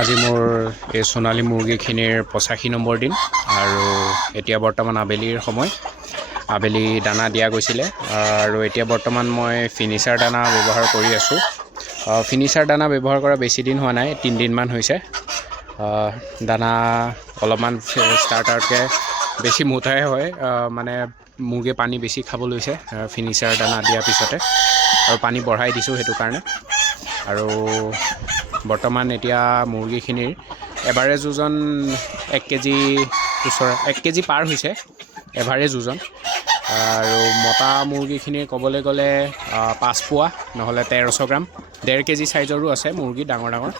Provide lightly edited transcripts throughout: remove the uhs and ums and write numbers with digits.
আজি মোৰ এই সোণালী মুৰ্গীখিনিৰ 85 নম্বৰ দিন আৰু এতিয়া বৰ্তমান আবেলিৰ সময়। আবেলি দানা দিয়া গৈছিলে আৰু এতিয়া বৰ্তমান মই ফিনিচাৰ দানা ব্যৱহাৰ কৰি আছোঁ। ফিনিচাৰ দানা ব্যৱহাৰ কৰা বেছি দিন হোৱা নাই, 3 দিনমান হৈছে। দানা অলপমান ষ্টাৰ্টাৰতকৈ বেছি মোটাই হয়, মানে মুৰ্গীয়ে পানী বেছি খাব লৈছে ফিনিচাৰ দানা দিয়াৰ পিছতে, আৰু পানী বঢ়াই দিছোঁ সেইটো কাৰণে। আৰু বৰ্তমান এতিয়া মুৰ্গীখিনিৰ এভাৰেজ ওজন 1 কেজি ওচৰ 1 কেজি পাৰ হৈছে এভাৰেজ ওজন। আৰু মতা মুৰ্গীখিনিৰ ক'বলৈ গ'লে 5 পোৱা নহ'লে 1300 গ্ৰাম, 1.5 কেজি চাইজৰো আছে মুৰ্গী ডাঙৰ ডাঙৰ।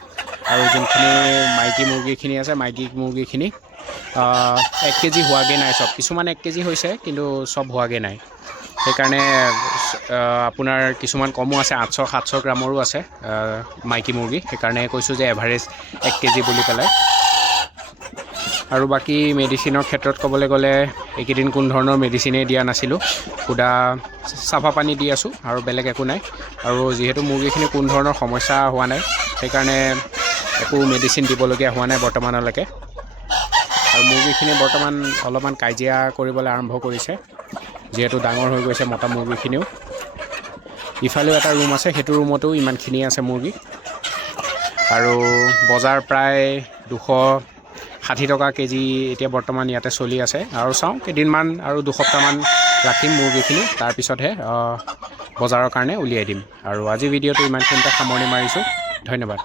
আৰু যোনখিনি মাইকী মুৰ্গীখিনি আছে, মাইকী মুৰ্গীখিনি 1 কেজি হোৱাগৈ নাই চব। কিছুমান 1 কেজি হৈছে কিন্তু চব হোৱাগৈ নাই। সেইকাৰণে আপোনাৰ কিছুমান কমো আছে, 800-700 গ্ৰামৰো আছে মাইকী মুৰ্গী। সেইকাৰণে কৈছোঁ যে এভাৰেজ 1 কেজি বুলি পেলাই। আৰু বাকী মেডিচিনৰ ক্ষেত্ৰত ক'বলৈ গ'লে এইকেইদিন কোনো ধৰণৰ মেডিচিনেই দিয়া নাছিলোঁ, সুদা চাফা পানী দি আছোঁ আৰু বেলেগ একো নাই। আৰু যিহেতু মুৰ্গীখিনি কোনো ধৰণৰ সমস্যা হোৱা নাই, সেইকাৰণে একো মেডিচিন দিবলগীয়া হোৱা নাই বৰ্তমানলৈকে। আৰু মুৰ্গীখিনি বৰ্তমান অলপমান কাজিয়া কৰিবলৈ আৰম্ভ কৰিছে, যিহেতু ডাঙৰ হৈ গৈছে মতা মুৰ্গীখিনিও। ইফালেও এটা ৰুম আছে, সেইটো ৰুমতো ইমানখিনি আছে মুৰ্গী। আৰু বজাৰ প্ৰায় 260 টকা কেজি এতিয়া বৰ্তমান ইয়াতে চলি আছে। আৰু চাওঁ কেইদিনমান আৰু 2 সপ্তাহমান ৰাখিম মুৰ্গীখিনি, তাৰপিছতহে বজাৰৰ কাৰণে উলিয়াই দিম। আৰু আজি ভিডিঅ'টো ইমানখিনিতে সামৰণি মাৰিছোঁ। ধন্যবাদ।